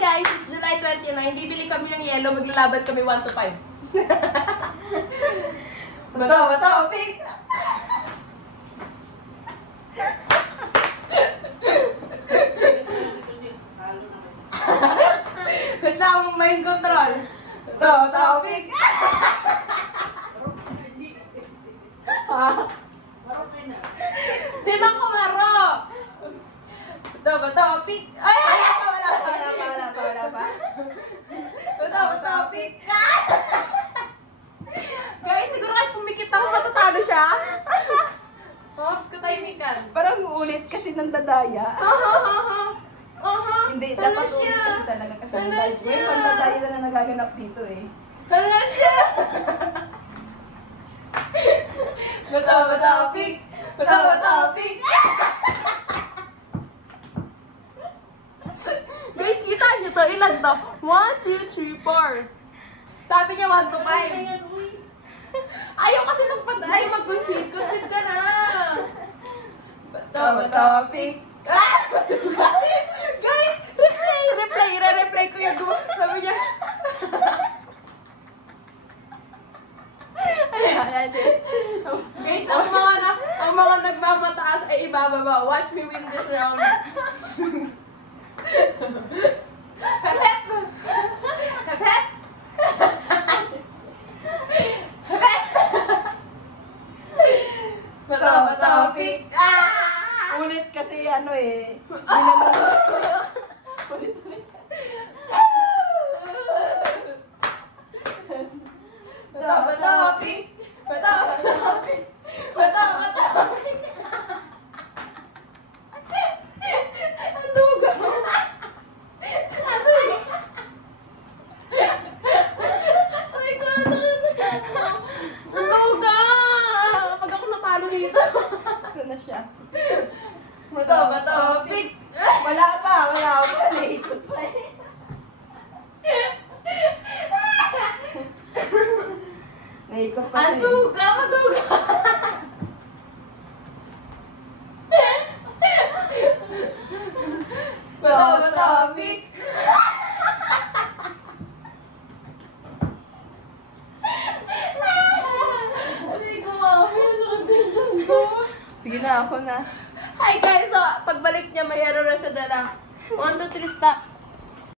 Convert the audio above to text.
guys, it's July 29. Bibili kami ng yellow, maglalaban kami 1 to 5. Bato, pick! Wait lang, mind control. Bato, pick! Di ba kumaro? Bato, pick! Ay, wala pa. Bato, pick! Guys, siguro kahit pumikit ako, matatalo siya. Hops, katahimikan. Parang ulit kasi ng dadaya. Hindi, Hala dapat siya. ulit kasi talaga kasi Hala dadaya. siya. Yung pandadaya na nagaganap dito eh. Hala siya! Bato, pick! Bato, pick! Guys, kita niyo to. Ilan to? 1, 2, 3, 4. Sabi niya 1 to 5. Ayaw kasi magpatay. Mag-concede. Concede ka na. Bato, pick! Guys, replay. Re-replay ko yan. Sabi niya. Ayan. Guys, ang mga nagmamataas ay ibababa. Watch me win this round. Hep. Bato, pick. Ulit kasi ano eh. Ulit. Bato, pick. Bato, pick. Ang duga. Ay, ko, ang duga. Pag ako natalo dito. Ito na siya. Bato, pick. Wala pa. Naikot pa eh. Naikot pa Ang siya eh. duga, maduga. Bato, pick. Hindi ko makakilala ko. Sige na, ako na. Hi guys, so pagbalik niya mayroon na siya dala. 1, 2, 3, stop.